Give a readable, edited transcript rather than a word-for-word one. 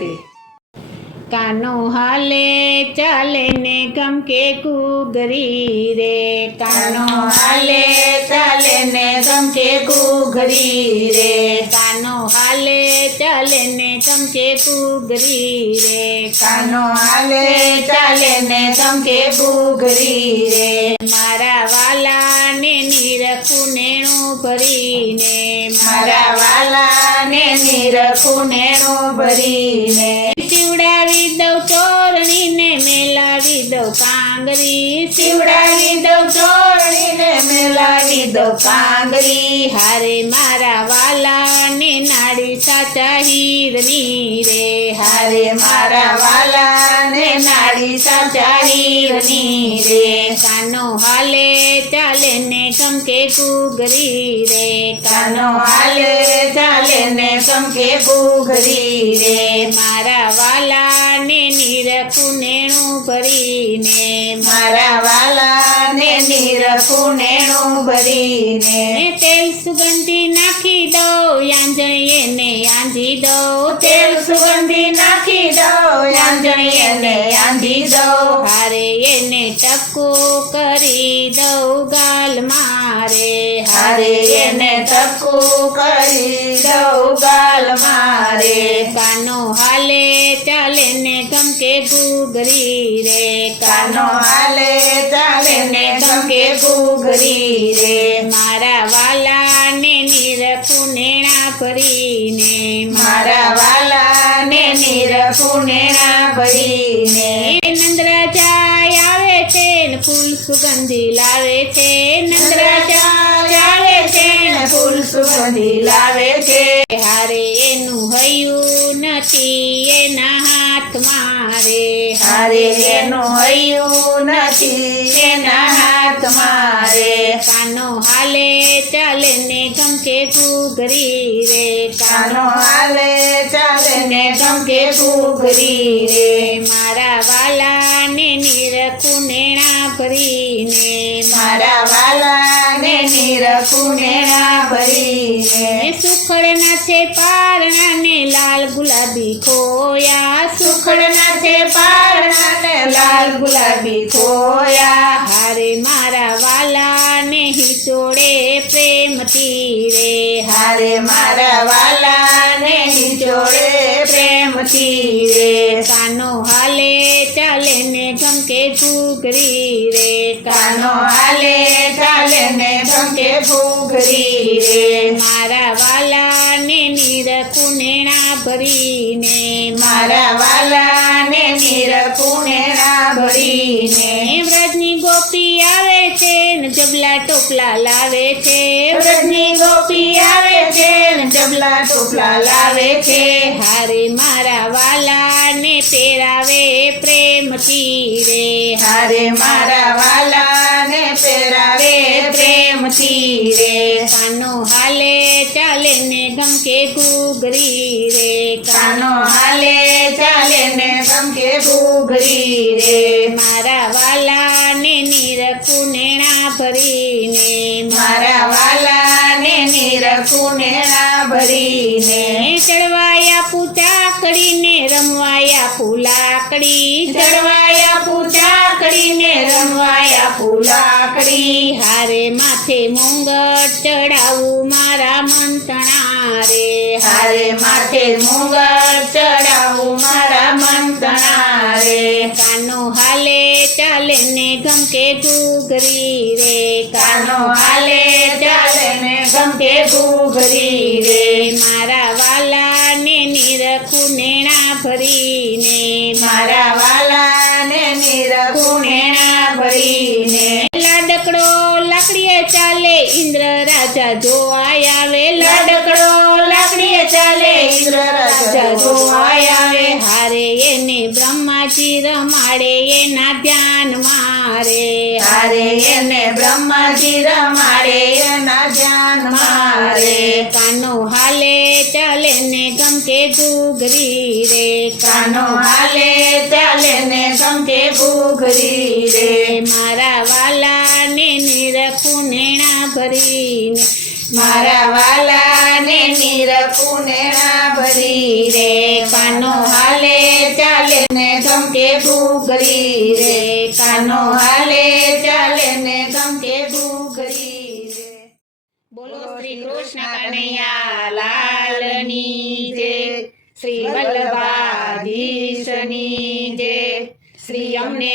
રાધે। કાનો હાલે ચાલે ને ગમકે ઘૂઘરી રે, કાનો હાલે ચાલે ને ગમકે ઘૂઘરી રે, કાનો હાલે ચાલે ને ગમકે ઘૂઘરી રે, કાનો હાલે ચાલે ને ગમકે ઘૂઘરી રે, મારા વાલા ને નીરખું નેણું ભરીને, મારા વાલા ને નીરખું નેણું ભરીને, શિવડાવી દઉં ચોરણીને મેલાવી દઉં કાંગરી, શિવડાવી દઉં ચોરણીને મેલાવી દઉં કાંગરી, હારે મારા વાલા ને નાડી સાચા હીરની રે, હારે મારા વાલા ને નાડી સાચા હીરની રે, કાનો હાલે ચાલે ને ગમકે ઘૂઘરી રે, કાનો હાલે ચાલે ને ગમકે ઘૂઘરી રે, મારા વાલા ને નીરખું નેણું ભરીને, મારા વાલા ને નીરખું નેણું ભરીને, તેલ સુગંધી નાખી દઉં યાંજણીએ ને આંધી દઉં, તેલ સુગંધી નાખી દઉં યાંજણીએ ને આંધી દઉં, હારે એને ટકો કરી દઉં ગાલ મારે, હારે એને ટકું કરી દઉં ગાલ મારે, કાનો હાલે ચાલે ને ગમકે ઘૂઘરી રે, કાનો હાલે ચાલે ને ગમકે ઘૂઘરી રે, મારા વાલા ને નીરખું નેણા ભરીને, મારા વાલા ને નીરખું નેણા ભરીને, નંદરાજા આવે છે ને ફૂલ સુગંધી લાવે છે, નંદરાજા આવે છે ને ફૂલ સુગંધી લાવે છે, હારે એનું હૈયું નથી એના હાથમાં રે, હારે એનું હૈયું નથી એના હાથમાં રે, કાનો હાલે ચાલે ને ગમકે ઘૂઘરી રે, કાનો હાલે ચાલે ને ગમકે ઘૂઘરી રે, મારા વાલા ને નીરખું નેણા ભરીને, મારા વાલા ને નીરખું નેણા ભરીને, સુખડના છે પારણા ને લાલ ગુલાબી ખોયા, સુખડના છે પારણા ને લાલ ગુલાબી ખોયા, હારે મારા વાલા ને હિચોડે પ્રેમથી રે, હારે મારા વાલા ને જોડે પ્રેમથી રે, કાનો હાલે ચાલે ને ગમકે ઘૂઘરી રે, કાનો હાલે ચાલે ને ગમકે ઘૂઘરી રે, મારા વાલા ને નીરખું નેણા ભરીને, મારા વાલા ને નીરખું નેણા ભરીને, વ્રજની ગોપી આવે છે ને જબલા ટોપલા લાવે છે, વ્રજની ગોપી આવે છે ને જબલા ટોપલા લાવે છે, હારે મારા વાલા ને પહેરાવે પ્રેમથી રે, હારે મારા વાલા ને પહેરાવે પ્રેમથી રે, કાનો હાલે ચાલે ને ગમકે ઘૂઘરી રે, કાનો હાલે ચાલે ને ગમકે ઘૂઘરી રે, મારા વાલા ને નીરખું નેણા ભરીને, મારા વાલા ને નીરખું નેણા ભરીને, ચડવાયા પૂચાકડીને રમવાયા ફૂલાકડી, ચડવાયા પૂજાકડીને રમવાયા ફૂલાકડી, હારે માથે મુંગટ ચડાવું મારા મંતણા રે, હારે માથે મુંગટ ચડાવું મારા મંતણા રે, કાનો હાલે ચાલે ને ગમકે ઘૂઘરી રે, કાનો હાલે ચાલે ને ગમકે ઘૂઘરી રે, મારા વાલા ને નીરખું નેણા ભરીને, મારા વાલા ને નીરખું નેણા ભરીને, લાડકડો લાકડીએ ચાલે ઇન્દ્ર રાજા જોવા આવે, લાડકડો લાકડીએ ચાલે ઇન્દ્ર રાજા જોવા આવે, હારે એને બ્રહ્માજી રમાડે એના ધ્યાન મારે, હારે એને બ્રહ્માજી રમાડે એના ધ્યાન મારે, કાનો હાલે ચાલે ને ગમકે ઘૂઘરી રે, કાનો હાલે ચાલે ને ગમકે ઘૂઘરી રે, મારા વાલા ને નીરખું નેણા ભરીને, મારા વાલા ને નીરખું નેણા ભરી રે, કાનો હાલે ડુગરી રે કાનો હાલે ચાલે ને ગમકે ડુગરી રે બોલો શ્રી કૃષ્ણ કનૈયા લાલની જય, શ્રી વલ્લભાધીશની જય, શ્રી અમને